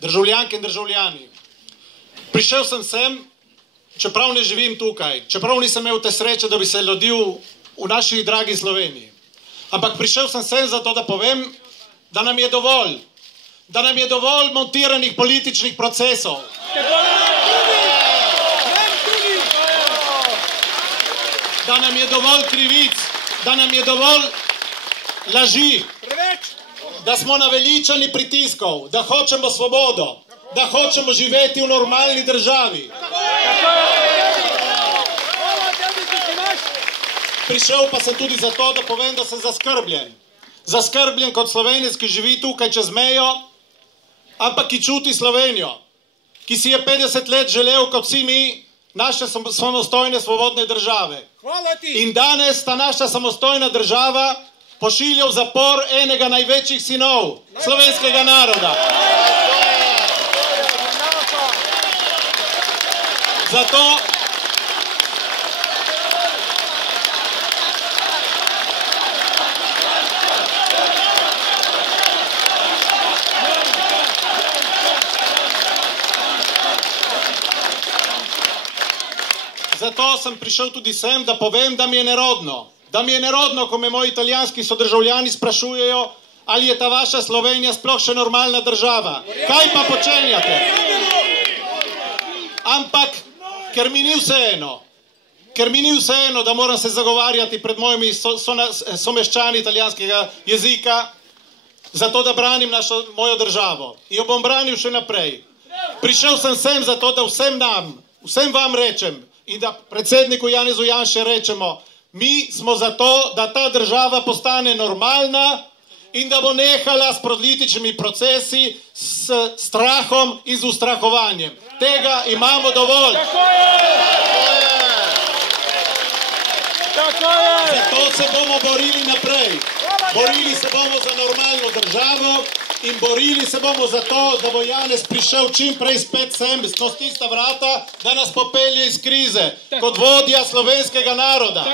Državljanke in državljani, prišel sem sem, čeprav ne živim tukaj, čeprav nisem imel te sreče, da bi se rodil v naši dragi Sloveniji. Ampak prišel sem sem zato, da povem, da nam je dovolj montiranih političnih procesov. Da nam je dovolj krivic, da nam je dovolj laži, da smo naveličani pritiskov, da hočemo svobodo, da hočemo živeti v normalni državi. Prišel pa sem tudi zato, da povem, da sem zaskrbljen. Zaskrbljen kot Slovenec, ki živi tukaj čez mejo, ampak ki čuti Slovenijo, ki si je 50 let želel, kot vsi mi, naše samostojne, svobodne države. In danes ta naša samostojna država pošilja v zapor enega največjih sinov slovenskega naroda. Zato sem prišel tudi sem, da povem, da mi je nerodno. Da mi je nerodno, ko me moji italijanski sodržavljani sprašujejo, ali je ta vaša Slovenija sploh še normalna država. Kaj pa počenjate? Ampak, ker mi ni vseeno, da moram se zagovarjati pred mojimi someščani italijanskega jezika, zato da branim mojo državo. In jo bom branil še naprej. Prišel sem sem zato, da vsem vam rečem in da predsedniku Janezu Janše rečemo, mi smo zato, da ta država postane normalna in da bo nehala s političnimi procesi, s strahom in z ustrahovanjem. Tega imamo dovolj. Zato se bomo borili naprej. Borili se bomo za normalno državo in borili se bomo za to, da bo Janez prišel čim prej spet sem, skozi tista vrata, da nas popelje iz krize, kot vodja slovenskega naroda.